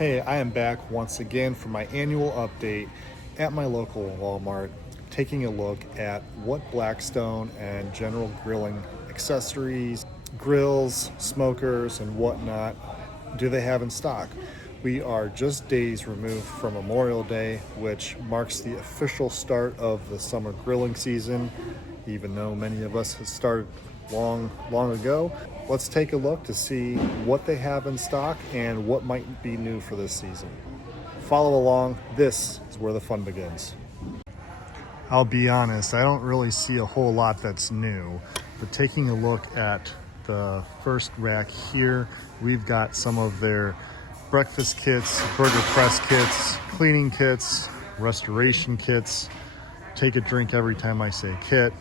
Hey, I am back once again for my annual update at my local Walmart, taking a look at what Blackstone and general grilling accessories, grills, smokers, and whatnot do they have in stock. We are just days removed from Memorial Day, which marks the official start of the summer grilling season, even though many of us have started long ago. Let's take a look to see what they have in stock and what might be new for this season. Follow along. This is where the fun begins. I'll be honest, I don't really see a whole lot that's new, but taking a look at the first rack here, we've got some of their breakfast kits, burger press kits, cleaning kits, restoration kits. Take a drink every time I say kit.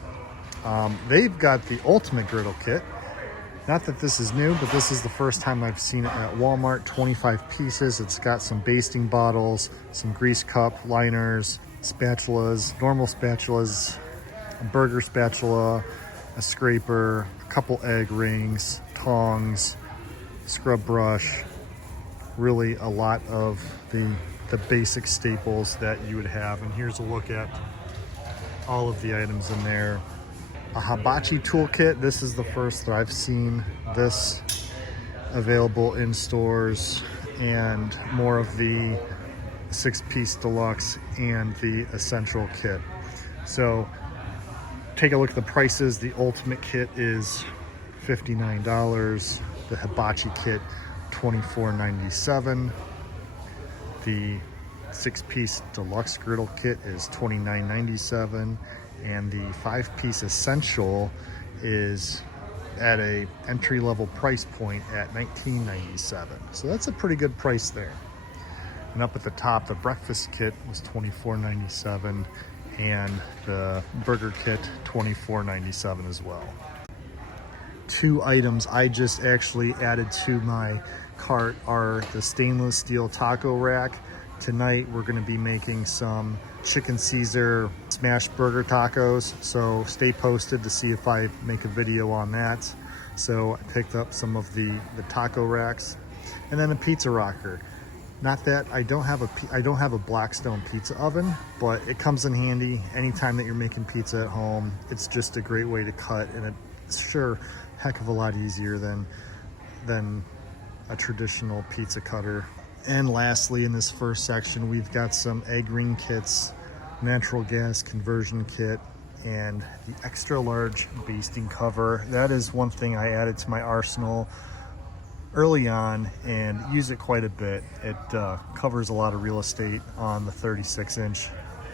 They've got the ultimate griddle kit. Not that this is new, but this is the first time I've seen it at Walmart. 25 pieces. It's got some basting bottles, some grease cup liners, spatulas, normal spatulas, a burger spatula, a scraper, a couple egg rings, tongs, scrub brush. Really a lot of the basic staples that you would have. And here's a look at all of the items in there. A hibachi toolkit. This is the first that I've seen this available in stores, and more of the 6-piece deluxe and the essential kit. So take a look at the prices. The ultimate kit is $59. The hibachi kit, $24.97. The 6-piece deluxe griddle kit is $29.97. And the 5-piece essential is at a entry-level price point at $19.97. So that's a pretty good price there. And up at the top, the breakfast kit was $24.97, and the burger kit $24.97 as well. 2 items I just actually added to my cart are the stainless steel taco rack. Tonight we're going to be making some chicken Caesar smash burger tacos, so stay posted to see if I make a video on that. So I picked up some of the taco racks, and then a pizza rocker. Not that I don't have a Blackstone pizza oven, but it comes in handy anytime that you're making pizza at home. It's just a great way to cut, and it's sure heck of a lot easier than a traditional pizza cutter. And lastly, in this first section, we've got some egg ring kits, natural gas conversion kit, and the extra large basting cover. That is one thing I added to my arsenal early on and use it quite a bit. It covers a lot of real estate on the 36-inch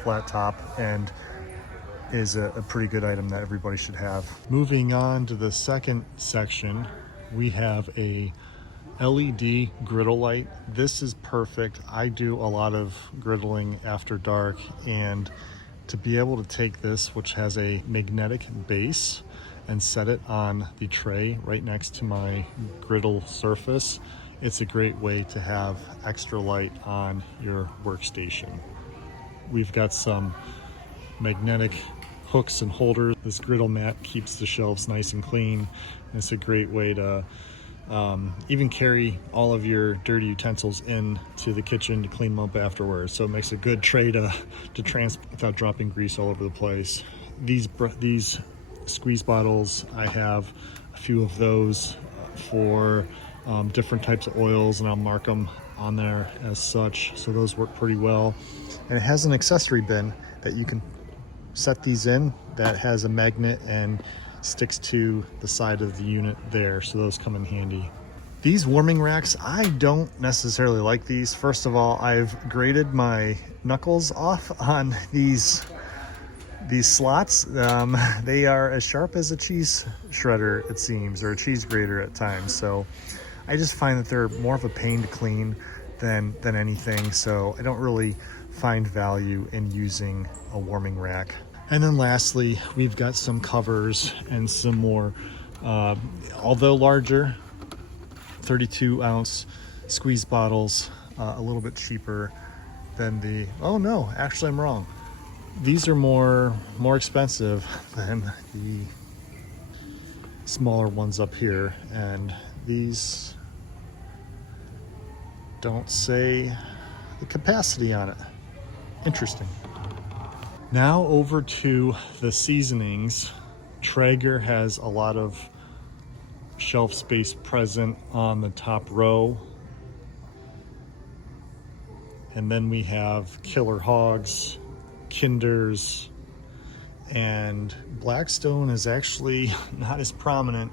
flat top and is a pretty good item that everybody should have. Moving on to the second section, we have a LED griddle light. This is perfect. I do a lot of griddling after dark, and to be able to take this, which has a magnetic base, and set it on the tray right next to my griddle surface, it's a great way to have extra light on your workstation. We've got some magnetic hooks and holders. This griddle mat keeps the shelves nice and clean. It's a great way to even carry all of your dirty utensils into the kitchen to clean them up afterwards. So it makes a good tray to transport without dropping grease all over the place. These squeeze bottles, I have a few of those for different types of oils, and I'll mark them on there as such. So those work pretty well. And it has an accessory bin that you can set these in that has a magnet and sticks to the side of the unit there, so those come in handy. These warming racks, I don't necessarily like these. First of all, I've grated my knuckles off on these slots. They are as sharp as a cheese shredder, it seems, or a cheese grater at times. So I just find that they're more of a pain to clean than anything. So I don't really find value in using a warming rack. And then lastly, we've got some covers and some more, although larger, 32-ounce squeeze bottles, a little bit cheaper than the, oh no, actually I'm wrong. These are more expensive than the smaller ones up here, and these don't say the capacity on it. Interesting. Now over to the seasonings. Traeger has a lot of shelf space present on the top row. And then we have Killer Hogs, Kinders, and Blackstone is actually not as prominent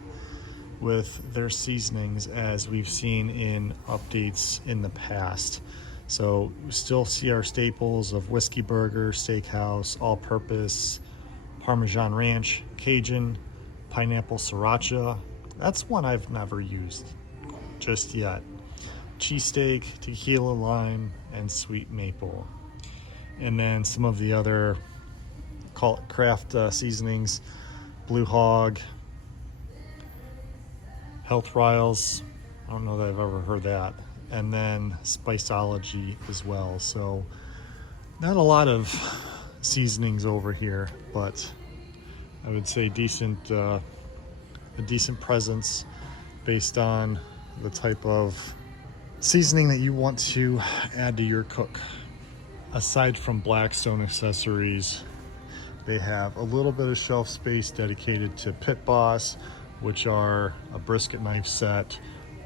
with their seasonings as we've seen in updates in the past. So we still see our staples of Whiskey Burger, Steakhouse, All-Purpose, Parmesan Ranch, Cajun, Pineapple Sriracha. That's one I've never used just yet. Cheesesteak, Tequila Lime, and Sweet Maple. And then some of the other, call it craft seasonings, Blue Hog, Health Riles, I don't know that I've ever heard that, and then Spiceology as well. So not a lot of seasonings over here, but I would say a decent presence based on the type of seasoning that you want to add to your cook. Aside from Blackstone accessories, they have a little bit of shelf space dedicated to Pit Boss, which are a brisket knife set,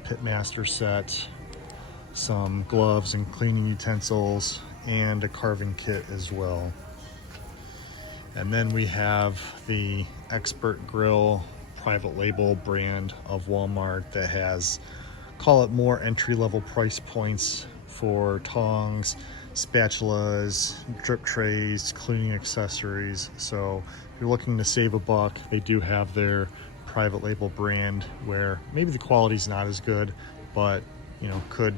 Pitmaster set, some gloves and cleaning utensils, and a carving kit as well. And then we have the Expert Grill private label brand of Walmart that has, call it, more entry-level price points for tongs, spatulas, drip trays, cleaning accessories. So if you're looking to save a buck, they do have their private label brand where maybe the quality's not as good, but could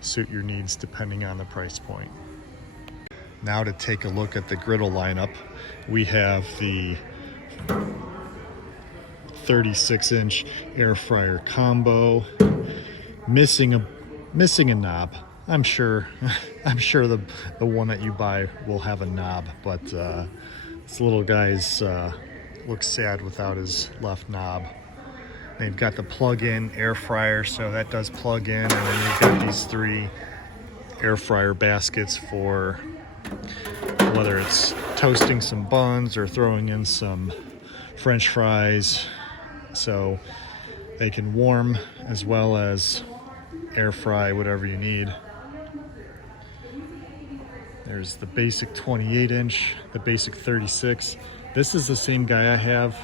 suit your needs depending on the price point. Now to take a look at the griddle lineup, we have the 36-inch air fryer combo, missing a knob. I'm sure the one that you buy will have a knob, but this little guy's looks sad without his left knob. They've got the plug-in air fryer, so that does plug in, and then you've got these 3 air fryer baskets for whether it's toasting some buns or throwing in some French fries, so they can warm as well as air fry whatever you need. There's the basic 28-inch, the basic 36. This is the same guy I have.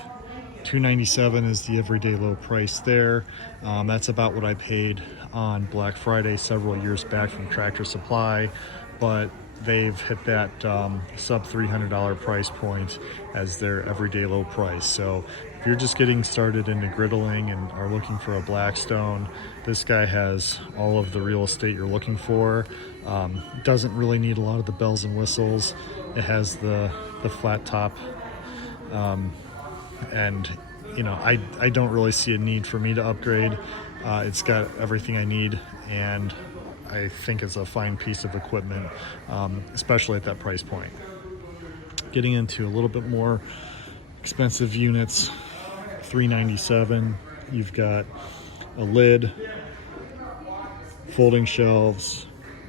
$297 is the everyday low price there. That's about what I paid on Black Friday several years back from Tractor Supply, but they've hit that sub $300 price point as their everyday low price. So if you're just getting started into griddling and are looking for a Blackstone, this guy has all of the real estate you're looking for. Doesn't really need a lot of the bells and whistles. It has the flat top, and I don't really see a need for me to upgrade. It's got everything I need, and I think it's a fine piece of equipment, especially at that price point. Getting into a little bit more expensive units, $397. You've got a lid, folding shelves,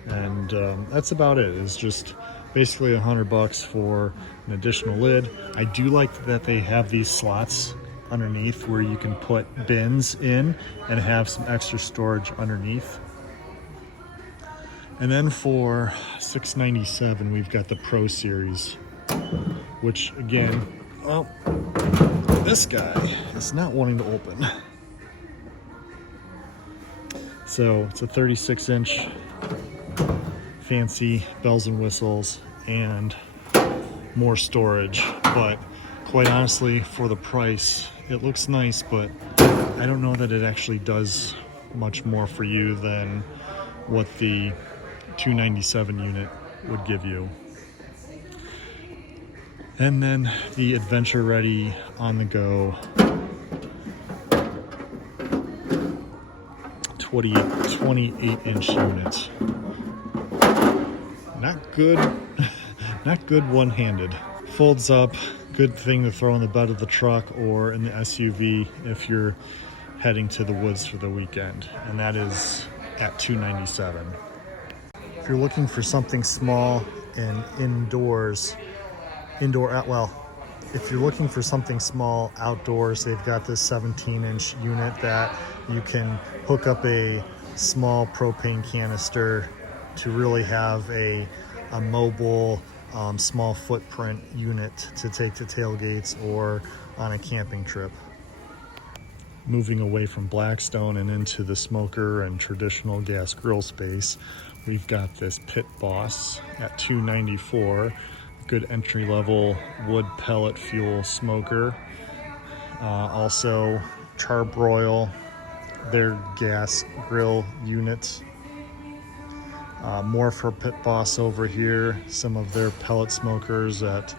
and that's about it. It's just basically $100 for an additional lid. I do like that they have these slots underneath where you can put bins in and have some extra storage underneath. And then for $697, we've got the Pro Series, which again, well, this guy is not wanting to open. So it's a 36-inch, fancy bells and whistles and more storage, but quite honestly, for the price, it looks nice, but I don't know that it actually does much more for you than what the $297 unit would give you. And then the Adventure Ready on the go 28-inch unit. Not good one-handed. Folds up, good thing to throw in the bed of the truck or in the SUV if you're heading to the woods for the weekend. And that is at $297. If you're looking for something small and if you're looking for something small outdoors, they've got this 17-inch unit that you can hook up a small propane canister to really have a mobile, small footprint unit to take to tailgates or on a camping trip. Moving away from Blackstone and into the smoker and traditional gas grill space, we've got this Pit Boss at $294. Good entry-level wood pellet fuel smoker. Also Charbroil, their gas grill units. More for Pit Boss over here. Some of their pellet smokers at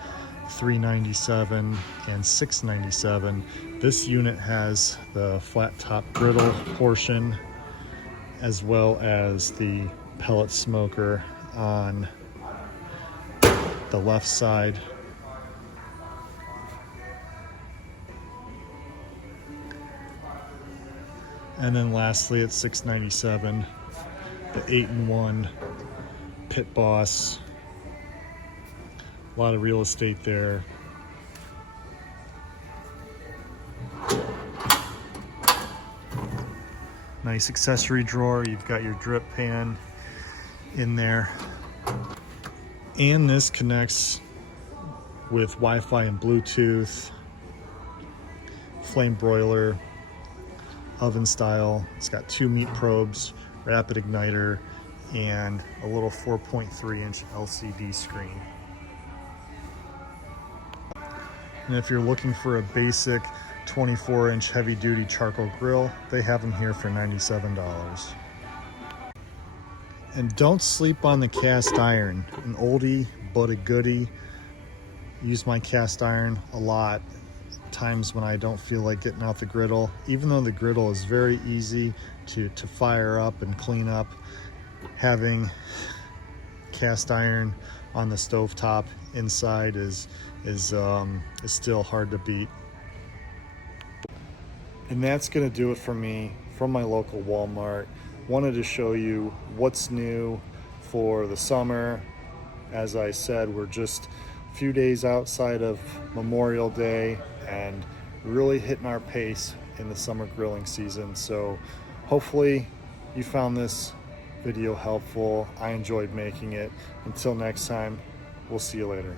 $397 and $697. This unit has the flat top griddle portion as well as the pellet smoker on the left side. And then lastly at $697, the 8-in-1 Pit Boss. A lot of real estate there. Nice accessory drawer. You've got your drip pan in there. And this connects with Wi-Fi and Bluetooth, flame broiler, oven style. It's got 2 meat probes, rapid igniter, and a little 4.3-inch LCD screen. And if you're looking for a basic 24-inch heavy-duty charcoal grill, they have them here for $97. And don't sleep on the cast iron. An oldie but a goodie. Use my cast iron a lot. Times when I don't feel like getting out the griddle. Even though the griddle is very easy to fire up and clean up, having cast iron on the stovetop inside is still hard to beat. And that's gonna do it for me from my local Walmart. Wanted to show you what's new for the summer. As I said, we're just a few days outside of Memorial Day and really hitting our pace in the summer grilling season. So hopefully you found this video helpful. I enjoyed making it. Until next time, we'll see you later.